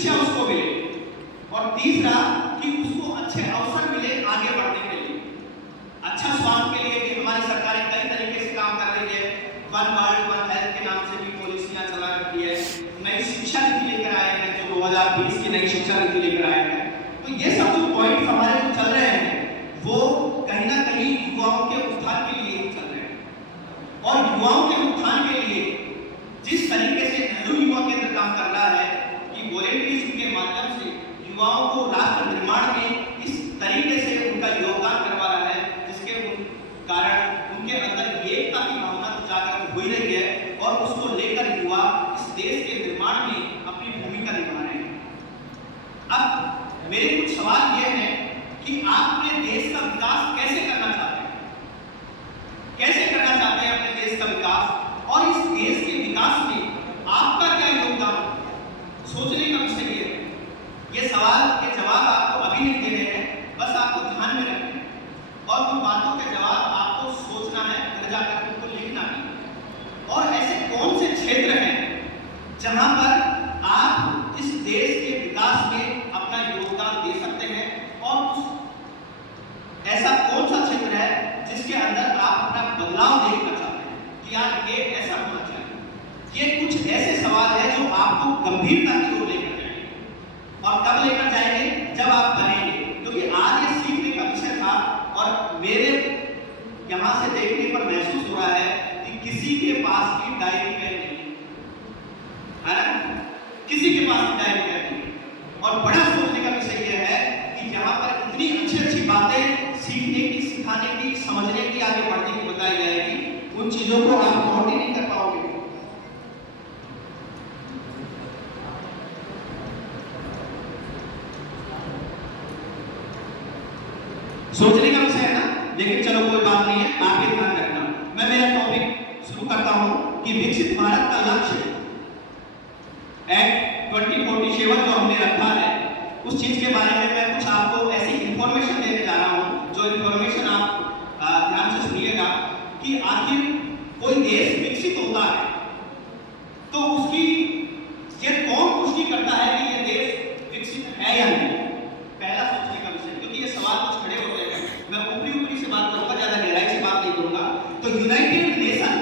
शिक्षा उसको मिले, और तीसरा कि उसको अच्छे अवसर मिले आगे बढ़ने के लिए, अच्छा स्वास्थ्य के लिए भी हमारी सरकारें कई तरीके से काम कर रही है। वन वर्ल्ड वन हेल्थ के नाम से भी पॉलिसियां चला रखी है, नई शिक्षा नीति लेकर आए हैं, जो 2020 की नई शिक्षा नीति लेकर आए हैं। तो ये सब जो पॉइंट्स हमारे जो चल रहे हैं वो कहीं ना कहीं युवाओं के उत्थान के लिए ही चल रहे हैं, और युवाओं के उत्थान के लिए जिस तरीके से नेहरू युवा केंद्र काम कर रहा है कि वॉलंटियरिज्म के माध्यम से युवाओं को राष्ट्र निर्माण में इस तरीके से उनका योगदान करवा रहा है, जिसके कारण उनके अंदर एकता की भावना जागृत हो रही है, और उसको लेकर युवा इस देश के निर्माण में अपनी भूमिका निभा रहे हैं। अब मेरे कुछ सवाल ये हैं कि आप अपने देश का विकास कैसे करना चाहते हैं, कैसे करना चाहते हैं अपने देश का विकास, और इस देश के विकास में आपका क्या योगदान, सोचने का विषय ये है। ये सवाल के जवाब आपको अभी नहीं देने हैं, बस आपको ध्यान में रखना है, और उन बातों के जवाब आपको सोचना है, घर जाकर उनको लिखना है। और ऐसे कौन से क्षेत्र हैं जहां पर आप इस देश के विकास में अपना योगदान दे सकते हैं, और ऐसा कौन सा क्षेत्र है जिसके अंदर आप अपना बदलाव देखना चाहते हैं कि यार ये ऐसा होना चाहिए। ये कुछ ऐसे सवाल है जो आपको गंभीरता की ओर लेकर जाएंगे, और कब लेकर जाएंगे, जब आप बनेंगे। क्योंकि आज ये सीखने का विषय था, और मेरे यहाँ से देखने पर महसूस हो रहा है कि किसी के पास भी डायरी पेन नहीं है ना, किसी के पास भी डायरी पेन नहीं है। और बड़ा सोचने का विषय यह है कि यहाँ पर इतनी अच्छी अच्छी बातें सीखने की, सिखाने की, समझने की, आगे बढ़ने की बताई जाएगी, उन चीजों को आप नोट ही नहीं कर पाओगे। सोचने का विषय है ना, लेकिन चलो कोई बात नहीं है, आप ये ध्यान रखना। मैं मेरा टॉपिक शुरू करता हूं कि विकसित भारत का लक्ष्य एक्ट 2047 जो हमने रखा है, उस चीज के बारे में मैं कुछ आपको ऐसी इंफॉर्मेशन देने जा रहा हूं, जो इंफॉर्मेशन आप ध्यान से सुनिएगा कि आखिर कोई देश विकसित होता है तो उसकी ये कौन पुष्टि करता है कि ये देश विकसित है या नहीं। पहला सोचने का विषय, क्योंकि ये सवाल कुछ खड़े होते हैं, मैं ऊपरी से बात करूंगा, ज्यादा गहराई से बात नहीं करूंगा। तो यूनाइटेड नेशन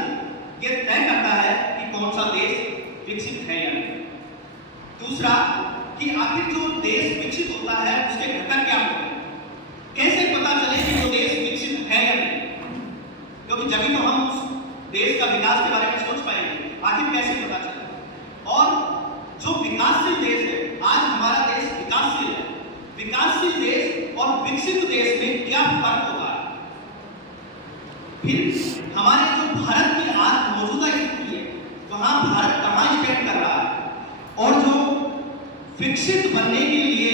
ये तय करता है कि कौन सा देश विकसित है या नहीं। दूसरा कि आखिर जो देश विकसित होता है उसके घटक क्या होते हैं, कैसे पता चले कि वो देश विकसित है या नहीं, क्योंकि जब तो हम उस देश का विकास के बारे में सोच पाएंगे, आखिर कैसे पता चले। और जो विकासशील देश है, आज हमारा देश विकासशील है, विकासशील देश और विकसित देश में क्या फर्क होता है। फिर हमारे जो भारत की आज मौजूदा स्थिति है, वहां भारत कहां स्टैंड कर रहा है, और जो विकसित बनने के लिए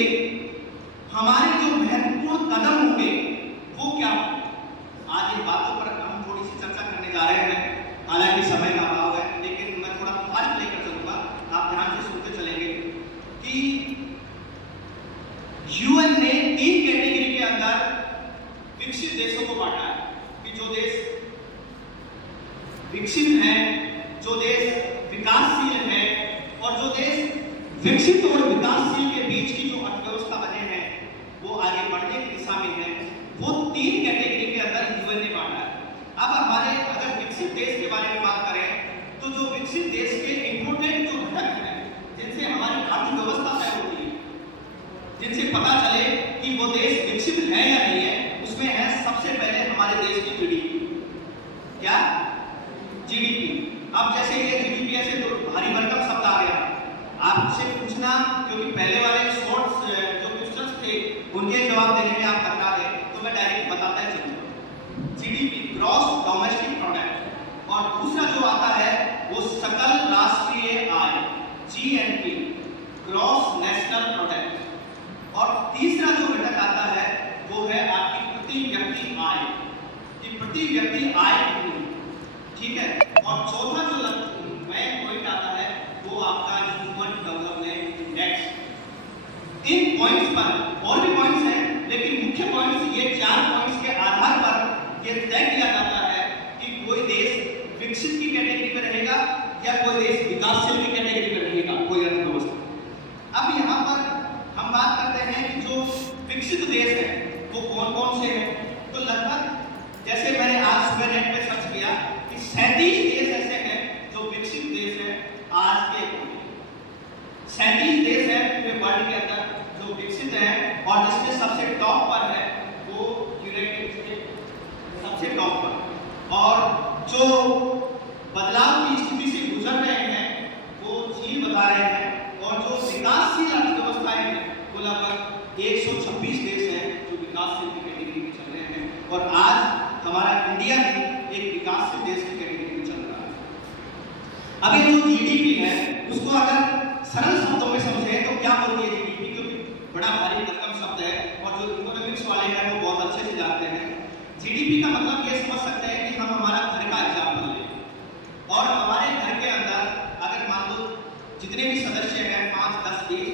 हमारे जो महत्वपूर्ण कदम होंगे वो क्या होंगे। आज इन बातों पर हम थोड़ी सी चर्चा करने जा रहे हैं, हालांकि समय का अभाव है, लेकिन मैं थोड़ा फास्ट लेकर चलूंगा, आप ध्यान से सुनते चलेंगे कि यूएन ने 3 कैटेगरी के अंदर विकसित देशों को बांटा है कि जो देश विकसित हैं, जो देश विकासशील हैं, और जो देश विकसित और विकासशील के बीच की जो अर्थव्यवस्था बने हैं वो आगे बढ़ने की दिशा में है, वो 3 कैटेगरी के अंदर यूएन ने बांटा है। अब हमारे अगर विकसित देश के बारे में बात करें तो जो विकसित देश के इंपोर्टेंट जो घटक हैं, जिनसे हमारी अर्थव्यवस्था तय होती है, जिनसे पता चले कि वो देश विकसित है या नहीं है, उसमें है सबसे पहले हमारे देश की जीडीपी। क्या? जीडीपी। अब जैसे ये जीडीपी ऐसे तो भारी भरकम शब्द आ गया, आपसे पूछना, क्योंकि पहले वाले शॉर्ट्स जो क्वेश्चंस थे उनके जवाब देने में आप कतरा गए, तो मैं डायरेक्ट बताता है चलूंगा। जीडीपी ग्रॉस डोमेस्टिक प्रोडक्ट, और दूसरा जो आता है वो सकल राष्ट्रीय आय, जीएनपी ग्रॉस नेशनल प्रोडक्ट, और तीसरा जो घटक आता है वो है आपकी प्रति व्यक्ति आय, कि प्रति व्यक्ति आय कितनी, ठीक है। और चौथा जो नया पॉइंट आता है वो आपका ह्यूमन डेवलपमेंट इंडेक्स। इन पॉइंट्स पर और भी पॉइंट्स हैं, लेकिन मुख्य पॉइंट्स ये 4 पॉइंट्स के आधार पर ये तय किया जाता है कि कोई देश विकसित की कैटेगरी में रहेगा या कोई देश विकासशील की कैटेगरी में रहेगा, कोई अर्थव्यवस्था। अब यहाँ पर हम बात करते हैं कि जो विकसित देश है वो कौन कौन से हैं। तो लगभग जैसे मैंने आज सुबह नेट पे सर्च किया कि 37 देश ऐसे हैं जो विकसित देश हैं आज के 37 देश हैं पूरे वर्ल्ड के अंदर जो विकसित हैं, और जिसमें सबसे टॉप पर है वो यूनाइटेड स्टेट सबसे टॉप पर। और जो बदलाव की स्थिति से गुजर रहे हैं वो चीन बता रहे हैं, और जो विकासशील अर्थव्यवस्थाएं हैं वो लगभग 126 देश हैं जो विकासशील की कैटेगरी में चल रहे हैं, और आज हमारा इंडिया भी एक विकासशील देश की कैटेगरी में चल रहा है। अब ये जो जीडीपी है उसको अगर सरल शब्दों में समझे तो क्या बोलती है जीडीपी, क्योंकि बड़ा भारी भरकम शब्द है और जो इकोनॉमिक्स वाले हैं वो बहुत अच्छे से जानते हैं। जीडीपी का मतलब ये समझ सकते हैं कि हम हमारा घर का एग्जाम्पल लें, और हमारे घर के अंदर अगर मान लो जितने भी सदस्य हैं 5, 10, 20,